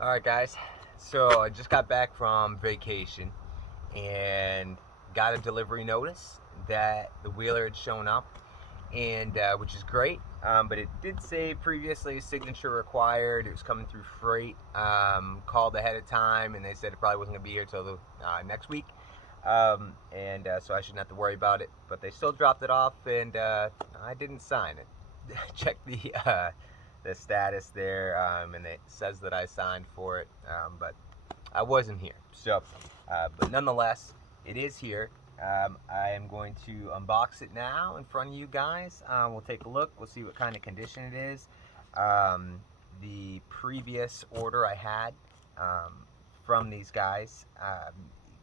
Alright guys, so I just got back from vacation and got a delivery notice that the wheeler had shown up, and which is great, but it did say previously signature required. It was coming through freight, called ahead of time, and they said it probably wasn't going to be here till the next week, so I shouldn't have to worry about it, but they still dropped it off, and I didn't sign it. Check the status there, and it says that I signed for it, but I wasn't here. So, but nonetheless, it is here. I am going to unbox it now in front of you guys. We'll take a look. We'll see what kind of condition it is. The previous order I had from these guys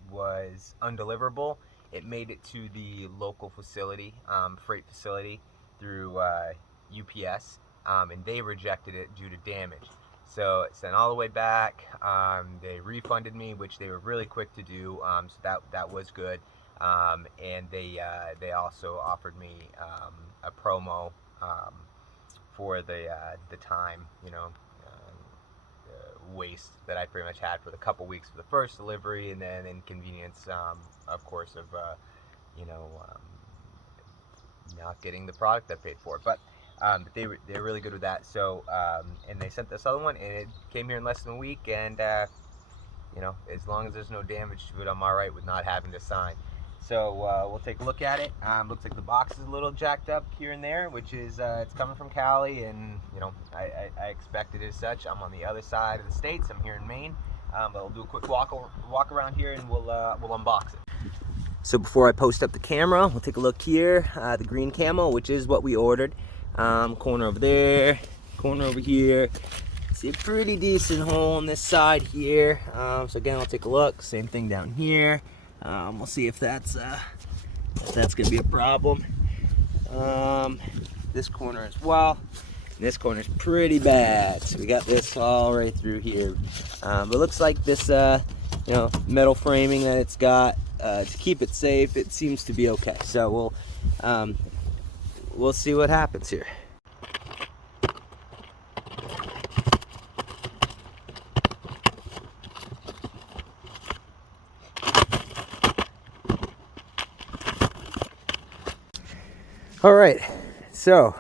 was undeliverable. It made it to the local facility, freight facility, through UPS, and they rejected it due to damage. So it sent all the way back. They refunded me, which they were really quick to do, so that was good. And they also offered me a promo for the time, waste that I pretty much had for the couple weeks for the first delivery, and then inconvenience, of course, of you know um, not getting the product I paid for. But they're really good with that. So and they sent this other one, and it came here in less than a week. And as long as there's no damage to it, I'm all right with not having to sign. So we'll take a look at it. Looks like the box is a little jacked up here and there, which is it's coming from Cali, and I expected it as such. I'm on the other side of the states. I'm here in Maine, but we'll do a quick walk around here, and we'll unbox it. So before I post up the camera, we'll take a look here. The green camo, which is what we ordered. Corner over there, corner over here. See a pretty decent hole on this side here. So again, I'll take a look. Same thing down here. We'll see if that's gonna be a problem. This corner as well. And this corner is pretty bad. So we got this all right through here. But it looks like this metal framing that it's got, to keep it safe, it seems to be okay. So we'll see what happens here. All right, so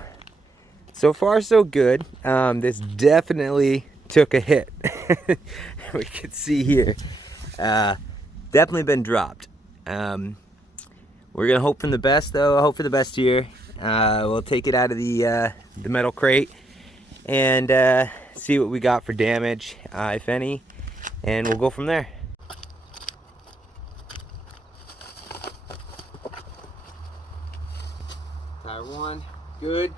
far so good. This definitely took a hit. We can see here, definitely been dropped. We're gonna hope for the best, though. Hope for the best here. We'll take it out of the metal crate and see what we got for damage, if any, and we'll go from there. Tire 1, good.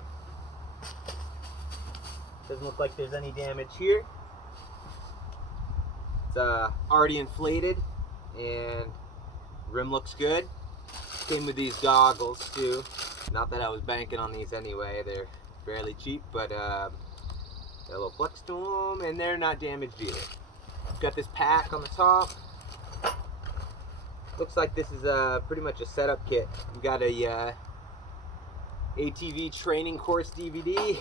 Doesn't look like there's any damage here. It's already inflated, and rim looks good. Same with these goggles too. Not that I was banking on these anyway. They're fairly cheap, but got a little flex to them, and they're not damaged either. Got this pack on the top. Looks like this is pretty much a setup kit. We got a ATV training course DVD.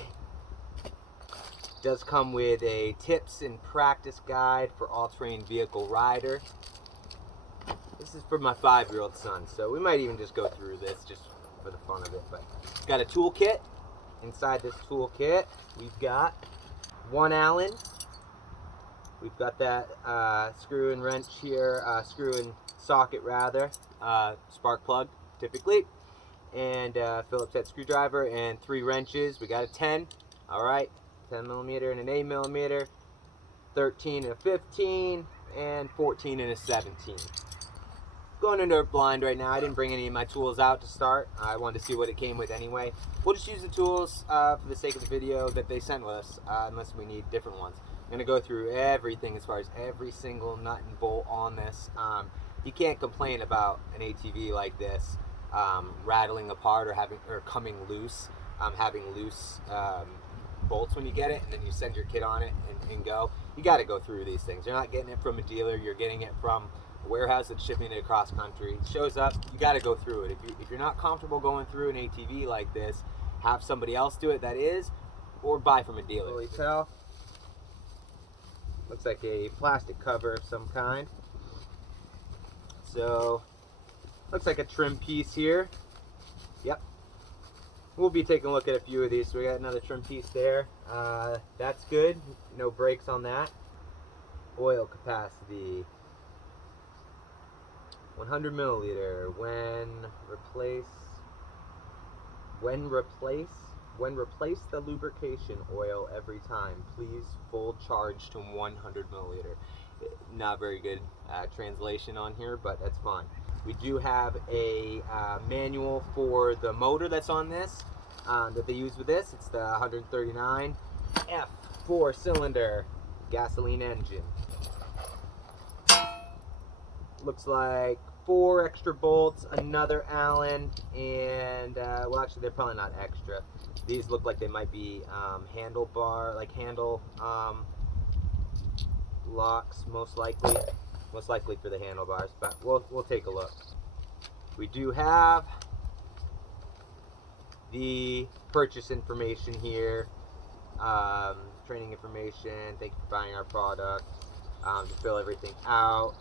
Does come with a tips and practice guide for all-terrain vehicle rider. This is for my 5-year-old son, so we might even just go through this just for the fun of it. But it's got a toolkit. Inside this toolkit, we've got 1 Allen. We've got that screw and wrench here, screw and socket rather, spark plug typically, and Phillips head screwdriver, and 3 wrenches. We got a 10, all right, 10 millimeter and an 8 millimeter, 13 and a 15, and 14 and a 17. Going into it blind right now. I didn't bring any of my tools out to start. I wanted to see what it came with anyway. We'll just use the tools for the sake of the video that they sent us, unless we need different ones. I'm going to go through everything as far as every single nut and bolt on this. You can't complain about an ATV like this rattling apart or coming loose, having loose bolts when you get it, and then you send your kid on it and go. You got to go through these things. You're not getting it from a dealer. You're getting it from a warehouse that's shipping it across country. It shows up. You got to go through it. If you're not comfortable going through an ATV like this, have somebody else do it that is, or buy from a dealer. Holy cow. looks like a plastic cover of some kind. So looks like a trim piece here. Yep. We'll be taking a look at a few of these. So we got another trim piece there. That's good. No brakes on that. Oil capacity 100 milliliter. When replace the lubrication oil every time, please full charge to 100 milliliter. Not very good translation on here, but that's fine. We do have a manual for the motor that's on this that they use with this. It's the 139 F4 cylinder gasoline engine. Looks like 4 extra bolts, another Allen, and well, actually they're probably not extra. These look like they might be handlebar, like handle locks, most likely for the handlebars, but we'll take a look. We do have the purchase information here, training information. Thank you for buying our product. To fill everything out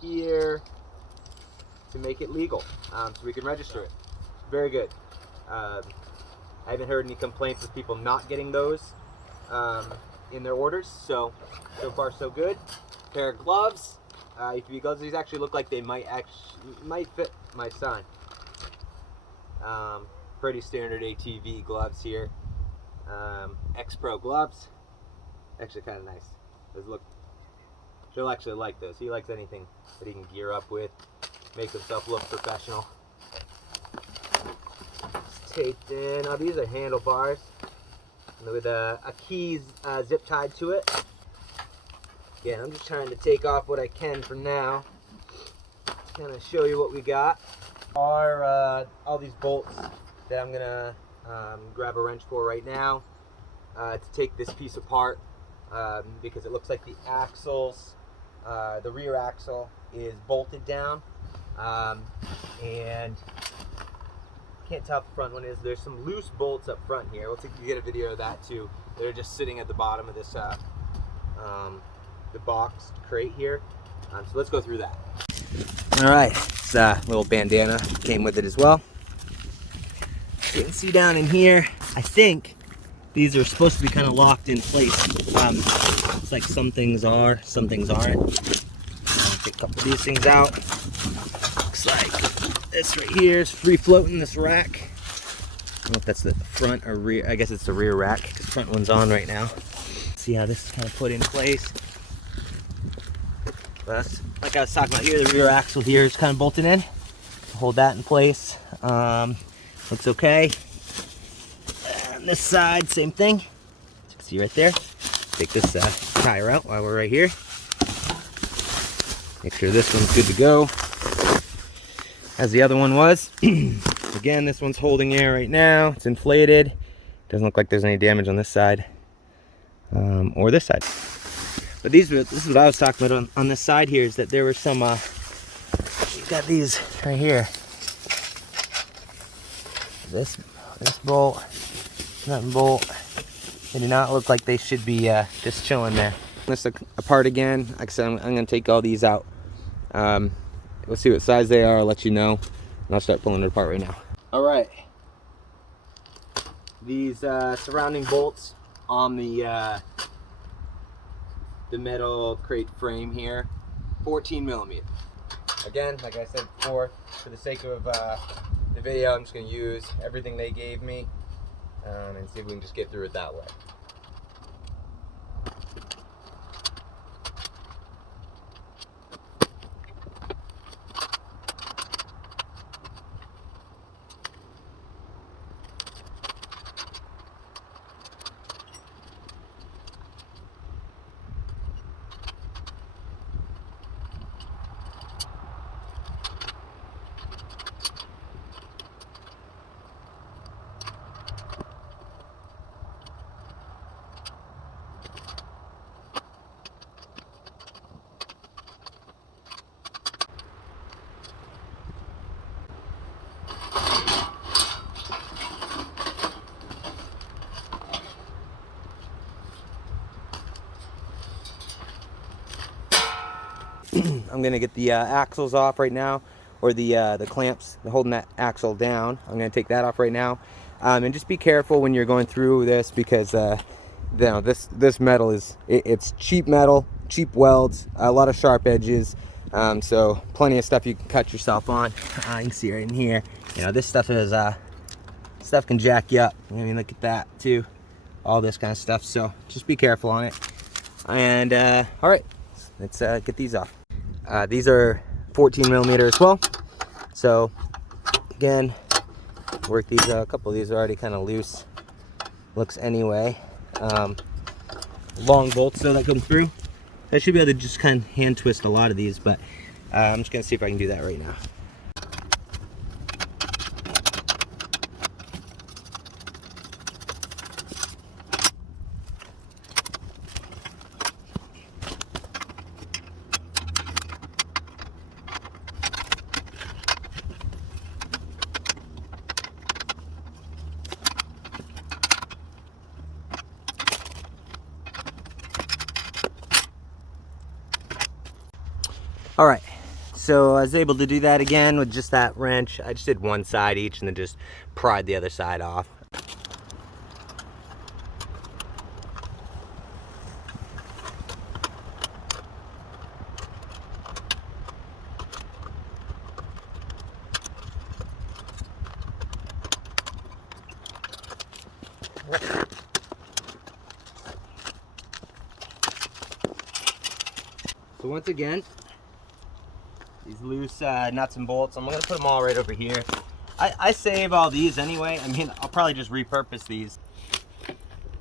here to make it legal, so we can register it. Very good. I haven't heard any complaints of people not getting those in their orders, so far so good. Pair of gloves. ATV gloves. These actually look like they might fit my son. Pretty standard ATV gloves here. X Pro gloves. Actually, kind of nice. Those look. She'll actually like those. He likes anything that he can gear up with, make himself look professional. It's taped in. Oh, these are handlebars with a keys zip tied to it. Again, I'm just trying to take off what I can for now. Just kind of show you what we got. Are all these bolts that I'm gonna grab a wrench for right now to take this piece apart, because it looks like the axles, the rear axle is bolted down, and can't tell if the front one is. There's some loose bolts up front here. We'll get a video of that too. They're just sitting at the bottom of this the box crate here. So let's go through that. All right, it's a little bandana came with it as well. You can see down in here, I think these are supposed to be kind of locked in place. It's like some things are, some things aren't. Take a couple of these things out. Looks like this right here is free floating, this rack. I don't know if that's the front or rear. I guess it's the rear rack because the front one's on right now. See how this is kind of put in place. But like I was talking about here, the rear axle here is kind of bolted in. Hold that in place. Looks okay. And this side, same thing. As you can see right there. Take this tire out while we're right here. Make sure this one's good to go, as the other one was. Again, this one's holding air right now. It's inflated. Doesn't look like there's any damage on this side or this side. But this is what I was talking about on this side here, is that there were some, you got these right here. This bolt, that bolt, they do not look like they should be just chilling there. This apart again. Like I said, I'm going to take all these out. We'll see what size they are. I'll let you know, and I'll start pulling it apart right now. All right. These surrounding bolts on the metal crate frame here, 14 millimeter. Again, like I said before, for the sake of the video, I'm just going to use everything they gave me and see if we can just get through it that way. I'm gonna get the axles off right now, or the clamps holding that axle down. I'm gonna take that off right now, and just be careful when you're going through this, because this metal it's cheap metal, cheap welds, a lot of sharp edges, so plenty of stuff you can cut yourself on. You can see right in here, this stuff is stuff can jack you up. I mean, look at that too, all this kind of stuff. So just be careful on it. And all right, let's get these off. These are 14 millimeter as well. So again, work these. A couple of these are already kind of loose looks anyway. Long bolts though that come through. I should be able to just kind of hand twist a lot of these, but I'm just gonna see if I can do that right now. All right, so I was able to do that again with just that wrench. I just did one side each and then just pried the other side off. So once again, these loose nuts and bolts, I'm gonna put them all right over here. I save all these anyway. I mean, I'll probably just repurpose these.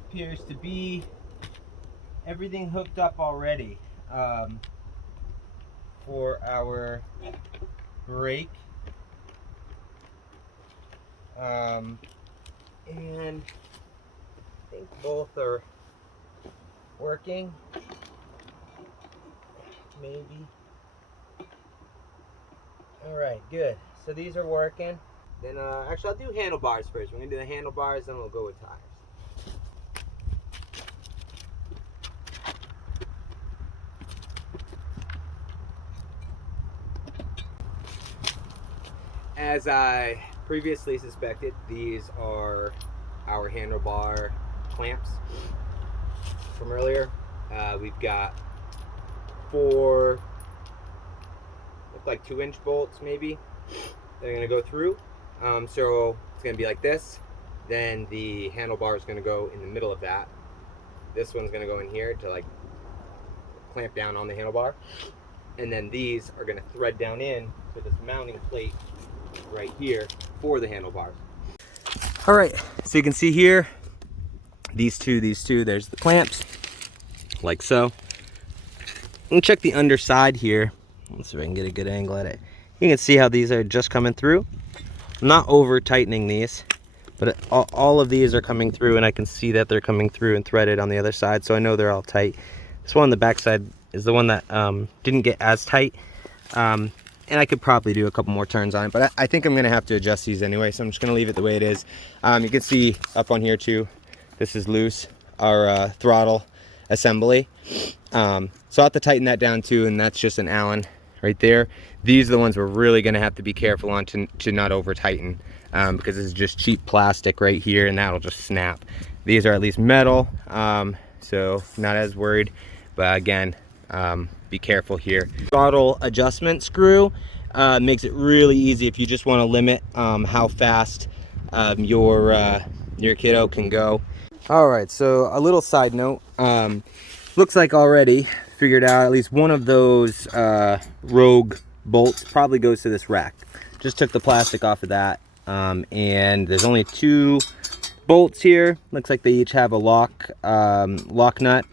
Appears to be everything hooked up already for our brake. And I think both are working. Maybe. All right, good. So these are working. Then actually I'll do handlebars first. We're gonna do the handlebars, then we'll go with tires. As I previously suspected, these are our handlebar clamps from earlier. We've got 4, look like 2-inch bolts maybe. They're gonna go through. So it's gonna be like this. Then the handlebar is gonna go in the middle of that. This one's gonna go in here to like clamp down on the handlebar. And then these are gonna thread down in to this mounting plate right here for the handlebars. All right, so you can see here, these two, there's the clamps, like so. And check the underside here. Let's see if I can get a good angle at it. You can see how these are just coming through. I'm not over tightening these, but all of these are coming through, and I can see that they're coming through and threaded on the other side, so I know they're all tight. This one on the back side is the one that didn't get as tight, and I could probably do a couple more turns on it, but I think I'm gonna have to adjust these anyway, so I'm just gonna leave it the way it is. You can see up on here too, this is loose, our throttle assembly. So I'll have to tighten that down too, and that's just an Allen right there. These are the ones we're really gonna have to be careful on to not over tighten, because this is just cheap plastic right here, and that'll just snap. These are at least metal, so not as worried, but again, be careful here. Throttle adjustment screw makes it really easy if you just want to limit how fast your kiddo can go. All right, so a little side note, looks like already figured out at least one of those rogue bolts probably goes to this rack. Just took the plastic off of that, and there's only 2 bolts here. Looks like they each have a lock nut,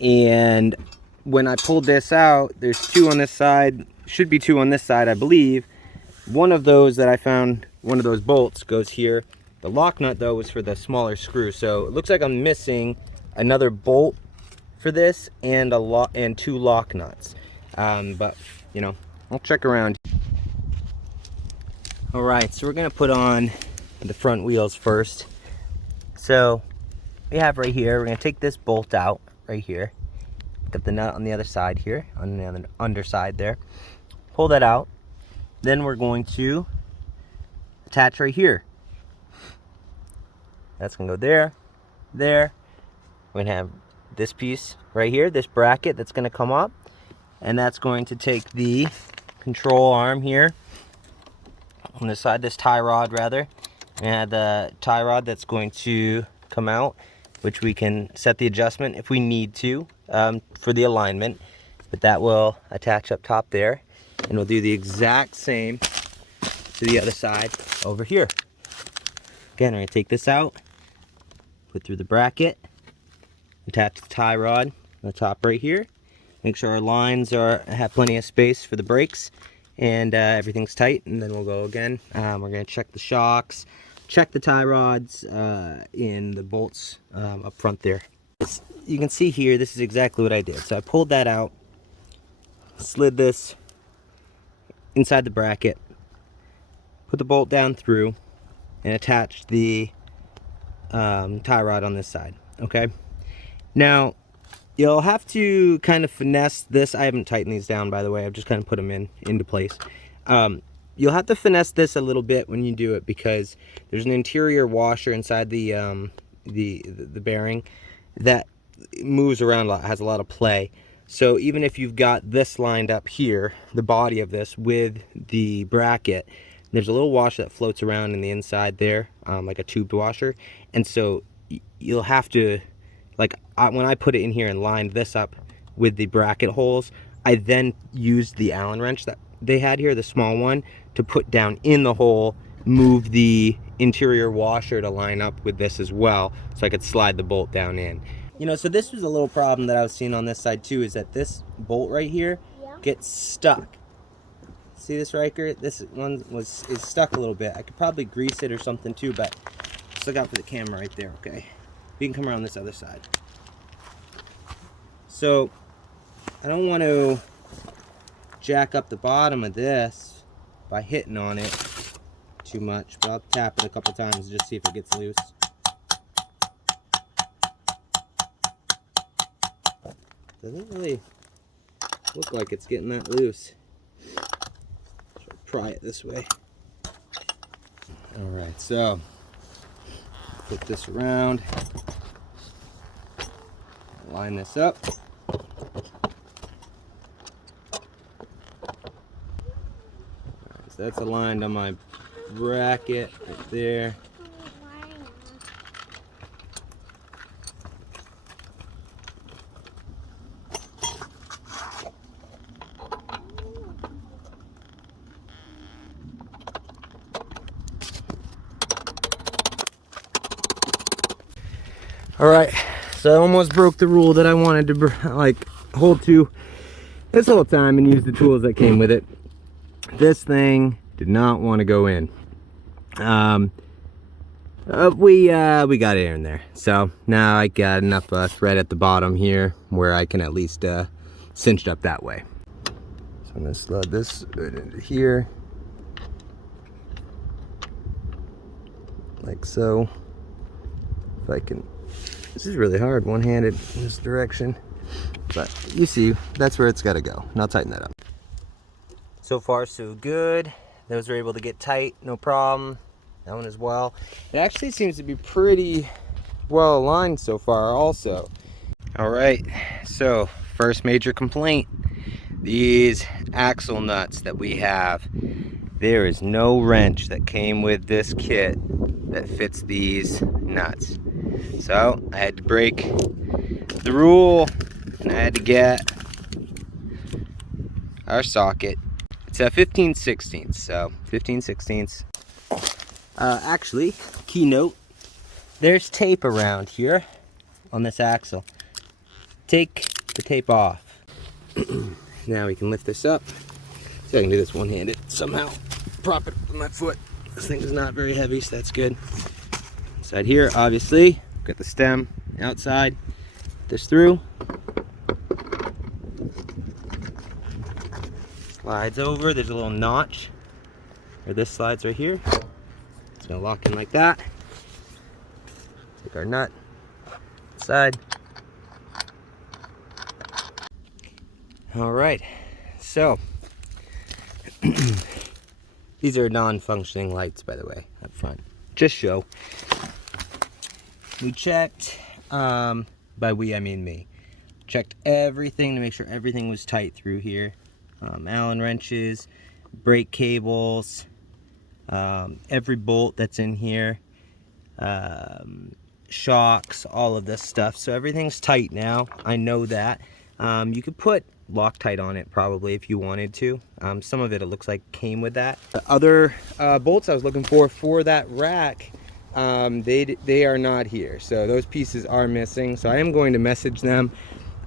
and when I pulled this out, there's 2 on this side, should be 2 on this side, I believe. One of those that I found, one of those bolts goes here. The lock nut though was for the smaller screw, so it looks like I'm missing another bolt for this and 2 lock nuts. But you know, I'll check around. All right, so we're gonna put on the front wheels first. So we have right here, we're gonna take this bolt out right here, Got the nut on the other side here, on the underside there. Pull that out. Then we're going to attach right here. That's gonna go there, there. We're gonna have this piece right here, this bracket that's gonna come up, and that's going to take the control arm here on this side, this tie rod rather, and the tie rod that's going to come out, which we can set the adjustment if we need to for the alignment, but that will attach up top there, and we'll do the exact same to the other side over here. Again, we're gonna take this out, put through the bracket, attach the tie rod on the top right here, make sure our lines have plenty of space for the brakes, and everything's tight, and then we'll go again. We're gonna check the shocks, check the tie rods in the bolts up front there. You can see here, this is exactly what I did. So I pulled that out, slid this inside the bracket, put the bolt down through, and attached the tie rod on this side. Okay, now you'll have to kind of finesse this. I haven't tightened these down, by the way. I've just kind of put them into place. You'll have to finesse this a little bit when you do it, because there's an interior washer inside the bearing that moves around a lot, has a lot of play. So even if you've got this lined up here, the body of this with the bracket, there's a little washer that floats around in the inside there, like a tubed washer. And so you'll have to, like when I put it in here and lined this up with the bracket holes, I then used the Allen wrench that they had here, the small one, to put down in the hole, move the interior washer to line up with this as well, so I could slide the bolt down in. You know, so this was a little problem that I was seeing on this side too, is that this bolt right here gets stuck. See this Riker? This one is stuck a little bit. I could probably grease it or something too, but just look out for the camera right there, okay? We can come around this other side. So I don't want to jack up the bottom of this by hitting on it too much, but I'll tap it a couple times just see if it gets loose. Doesn't really look like it's getting that loose. Try it this way. Alright, so flip this around, line this up. Alright, so that's aligned on my bracket right there. Alright, so I almost broke the rule that I wanted to hold to this whole time and use the tools that came with it. This thing did not want to go in. We got air in there, so now I got enough thread at the bottom here where I can at least cinch it up that way. So I'm going to slide this right into here, like so. If I can. This is really hard, one-handed in this direction, but you see, that's where it's got to go, and I'll tighten that up. So far, so good. Those were able to get tight, no problem. That one as well. It actually seems to be pretty well aligned so far also. All right, so first major complaint, these axle nuts that we have. There is no wrench that came with this kit that fits these nuts. So I had to break the rule and I had to get our socket. It's a 15/16, so 15/16. Actually, keynote, there's tape around here on this axle. Take the tape off. Now we can lift this up. So I can do this one-handed somehow. Prop it with my foot. This thing is not very heavy, so that's good. Inside here, obviously, got the stem outside. This through. Slides over. There's a little notch where this slides right here. It's gonna lock in like that. Take our nut inside. All right, so these are non-functioning lights, by the way, up front. Just show. We checked, by we I mean me, checked everything to make sure everything was tight through here. Allen wrenches, brake cables, every bolt that's in here, shocks, all of this stuff. So everything's tight now. I know that. You could put Loctite on it probably if you wanted to. Some of it looks like came with that. The other bolts I was looking for that rack, they are not here. So those pieces are missing. So I am going to message them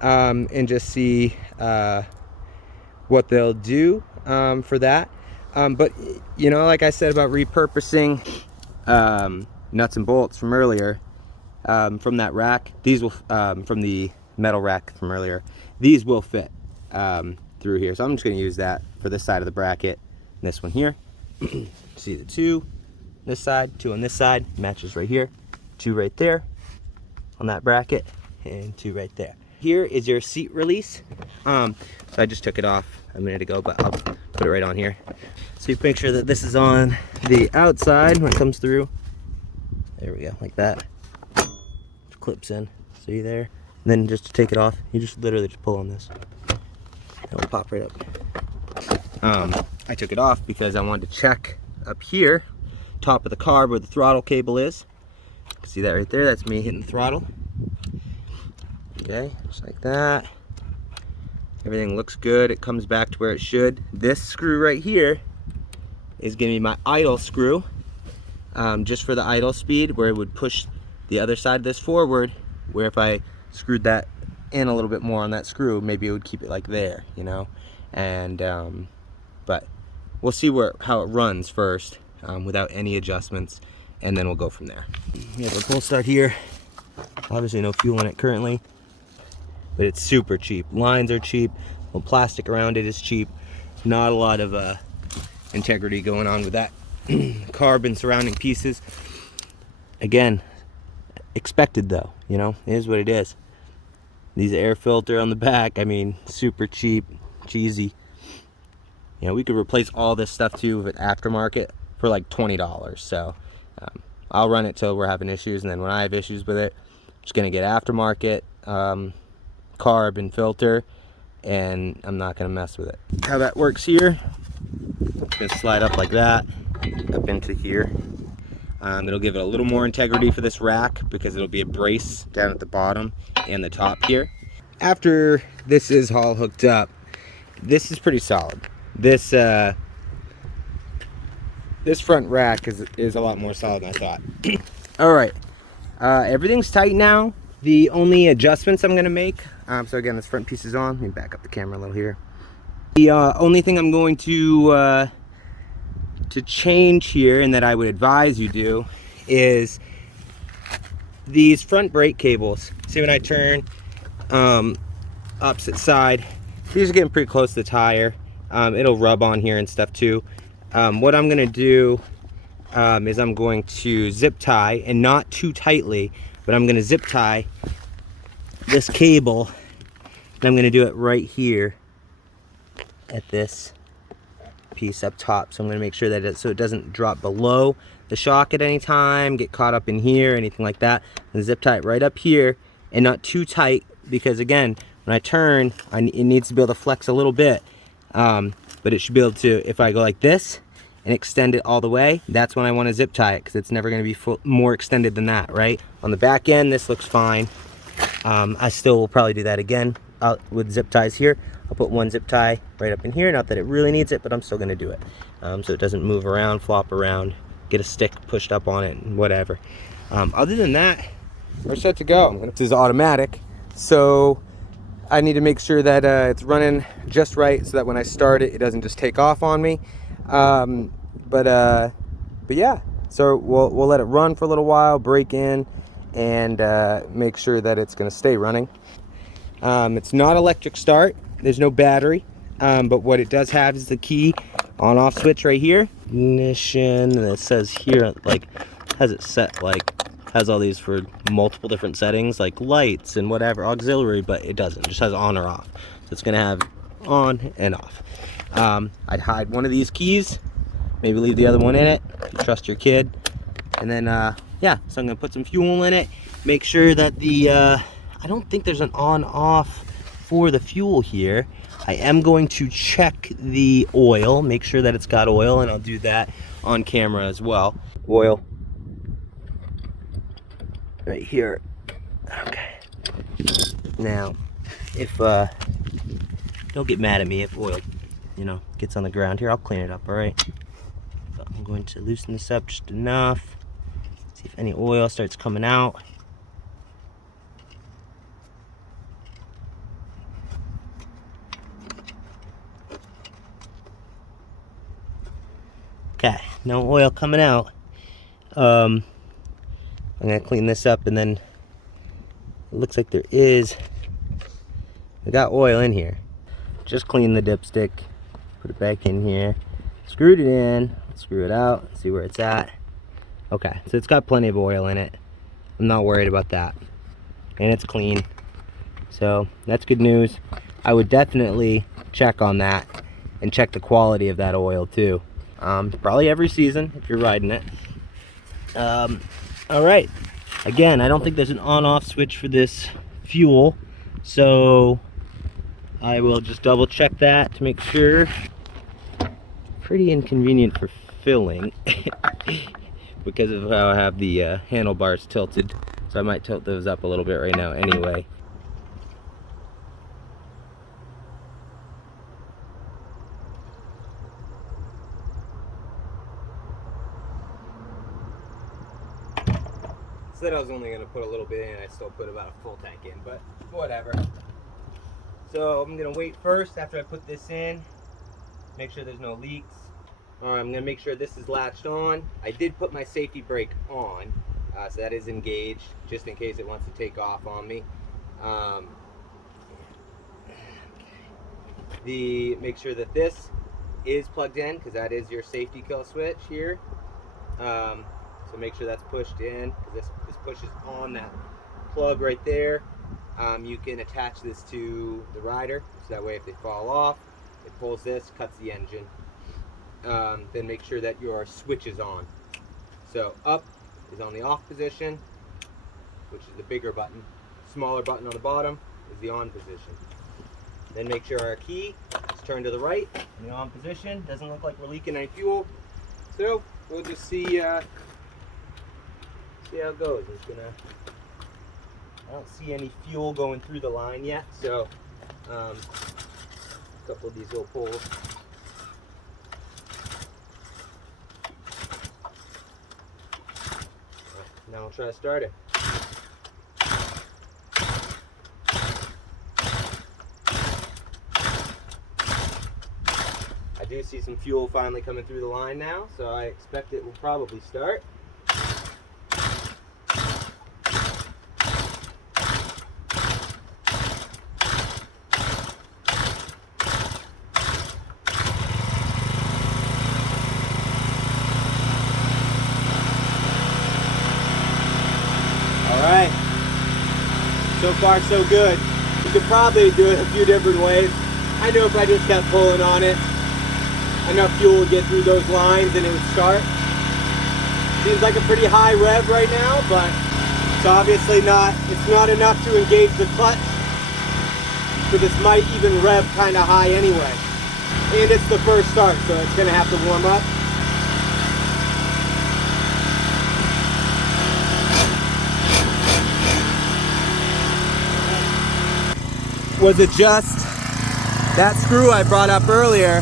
and just see what they'll do for that. But you know, like I said about repurposing nuts and bolts from earlier, from that rack, these will from the metal rack from earlier, these will fit through here. So I'm just going to use that for this side of the bracket and this one here. See the two this side, two on this side, matches right here, two right there on that bracket, and two right there. Here is your seat release. So I just took it off a minute ago, but I'll put it right on here. So you make sure that this is on the outside when it comes through. There we go, like that. It clips in, see there? And then just to take it off, you just literally just pull on this. It'll pop right up. I took it off because I wanted to check up here, top of the carb where the throttle cable is. See that right there? That's me hitting the throttle. Okay, just like that. Everything looks good. It comes back to where it should. This screw right here is gonna be my idle screw, just for the idle speed, where it would push the other side of this forward, where if I screwed that in a little bit more on that screw, maybe it would keep it like there, you know. And but we'll see how it runs first, without any adjustments, and then we'll go from there. We have our pull start here. Obviously no fuel in it currently, but it's super cheap. Lines are cheap, the plastic around it is cheap. Not a lot of integrity going on with that carbon surrounding pieces. Again, expected though, you know, it is what it is. These air filter on the back, I mean, super cheap, cheesy. You know, we could replace all this stuff too with aftermarket for like $20. So I'll run it till we're having issues, and then when I have issues with it, I'm just gonna get aftermarket carb and filter, and I'm not gonna mess with it. How that works here, it's gonna slide up like that, up into here. It'll give it a little more integrity for this rack because it'll be a brace down at the bottom and the top here. After this is all hooked up, this is pretty solid. This this front rack is a lot more solid than I thought. All right, everything's tight now. The only adjustments I'm gonna make, so again, this front piece is on. Let me back up the camera a little here. The only thing I'm going to change here, and that I would advise you do, is these front brake cables. See, when I turn opposite side, these are getting pretty close to the tire. It'll rub on here and stuff too. What I'm gonna do is I'm going to zip tie, and not too tightly, but I'm gonna zip tie this cable, and I'm gonna do it right here at this piece up top. So I'm going to make sure that so it doesn't drop below the shock at any time, get caught up in here, anything like that. And zip tie it right up here, and not too tight, because again, when I turn, it needs to be able to flex a little bit, but it should be able to, if I go like this and extend it all the way, that's when I want to zip tie it, because it's never going to be more extended than that, right? On the back end, this looks fine. I still will probably do that again with zip ties here. I'll put one zip tie right up in here, not that it really needs it, but I'm still gonna do it. So it doesn't move around, flop around, get a stick pushed up on it, and whatever. Other than that, we're set to go. This is automatic, so I need to make sure that it's running just right, so that when I start it, it doesn't just take off on me. But yeah, so we'll let it run for a little while, break in, and make sure that it's gonna stay running. It's not electric start. There's no battery, but what it does have is the key on-off switch right here. Ignition, and it says here, like, has it set, like, has all these for multiple different settings, like lights and whatever, auxiliary, but it doesn't. It just has on or off. So it's gonna have on and off. I'd hide one of these keys, maybe leave the other one in it if you trust your kid. And then, yeah, so I'm gonna put some fuel in it. Make sure that the, I don't think there's an on-off for the fuel here. I am going to check the oil, make sure that it's got oil, and I'll do that on camera as well. Oil. Right here. Okay. Now, if, don't get mad at me if oil, you know, gets on the ground here. I'll clean it up, all right? So I'm going to loosen this up just enough. See if any oil starts coming out. Okay, no oil coming out. I'm gonna clean this up, and then it looks like there is, we got oil in here. Just clean the dipstick, put it back in here, screwed it in, screw it out, see where it's at. Okay, so it's got plenty of oil in it. I'm not worried about that. And it's clean. So that's good news. I would definitely check on that and check the quality of that oil too. Probably every season if you're riding it. All right. Again, I don't think there's an on-off switch for this fuel, so I will just double check that to make sure. Pretty inconvenient for filling because of how I have the handlebars tilted, so I might tilt those up a little bit right now anyway. Said I was only going to put a little bit in, I still put about a full tank in, but whatever. So I'm going to wait first after I put this in, make sure there's no leaks. Alright, I'm going to make sure this is latched on. I did put my safety brake on, so that is engaged, just in case it wants to take off on me. Make sure that this is plugged in, because that is your safety kill switch here. So make sure that's pushed in, because this pushes on that plug right there. You can attach this to the rider, so that way if they fall off, it pulls this, cuts the engine. Then make sure that your switch is on. So up is on the off position, which is the bigger button. Smaller button on the bottom is the on position. Then make sure our key is turned to the right in the on position. Doesn't look like we're leaking any fuel. So we'll just see how it goes. I don't see any fuel going through the line yet, so a couple of these little pulls. Now I'll try to start it. I do see some fuel finally coming through the line now, so I expect it will probably start. Alright, so far so good. You could probably do it a few different ways. I know if I just kept pulling on it, enough fuel would get through those lines and it would start. Seems like a pretty high rev right now, but it's obviously not, it's not enough to engage the clutch. So this might even rev kind of high anyway. And it's the first start, so it's going to have to warm up. Was it just that screw I brought up earlier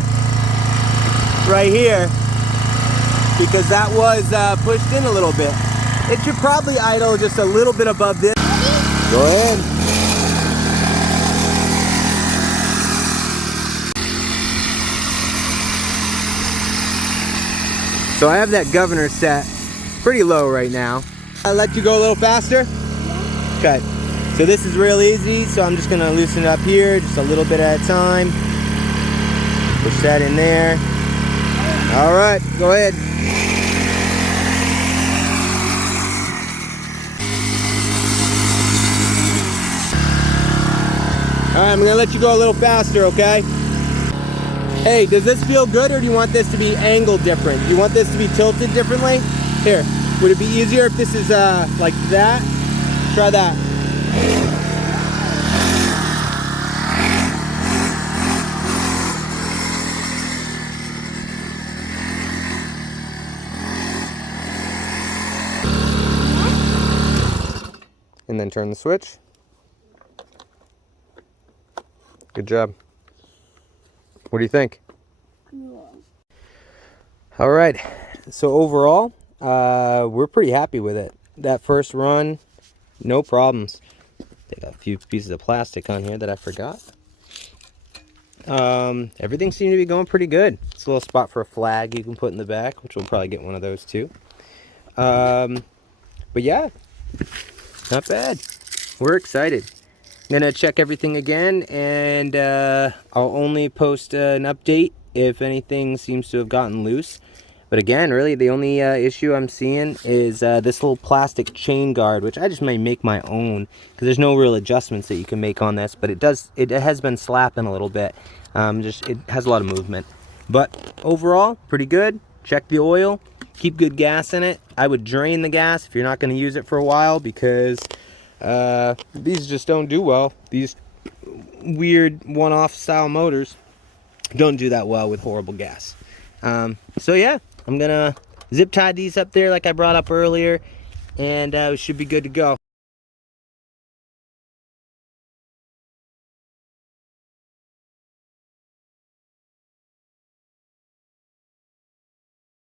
right here, because that was pushed in a little bit. It should probably idle just a little bit above this. Go ahead. So I have that governor set pretty low right now. I'll let you go a little faster? Okay. So this is real easy, so I'm just going to loosen it up here just a little bit at a time. Push that in there. All right, go ahead. All right, I'm going to let you go a little faster, okay? Hey, does this feel good, or do you want this to be angled different? Do you want this to be tilted differently? Here, would it be easier if this is like that? Try that. And then turn the switch. Good job. What do you think? All right, so overall, we're pretty happy with it. That first run, no problems. They got a few pieces of plastic on here that I forgot. Everything seemed to be going pretty good. It's a little spot for a flag you can put in the back, which we'll probably get one of those too. But yeah, not bad. We're excited. I'm gonna check everything again, and I'll only post an update if anything seems to have gotten loose. But again, really the only issue I'm seeing is this little plastic chain guard, which I just may make my own, because there's no real adjustments that you can make on this, but it has been slapping a little bit. It has a lot of movement. But overall, pretty good. Check the oil, keep good gas in it. I would drain the gas if you're not going to use it for a while, because these just don't do well. These weird one-off style motors don't do that well with horrible gas. So yeah, I'm gonna zip tie these up there like I brought up earlier, and we should be good to go.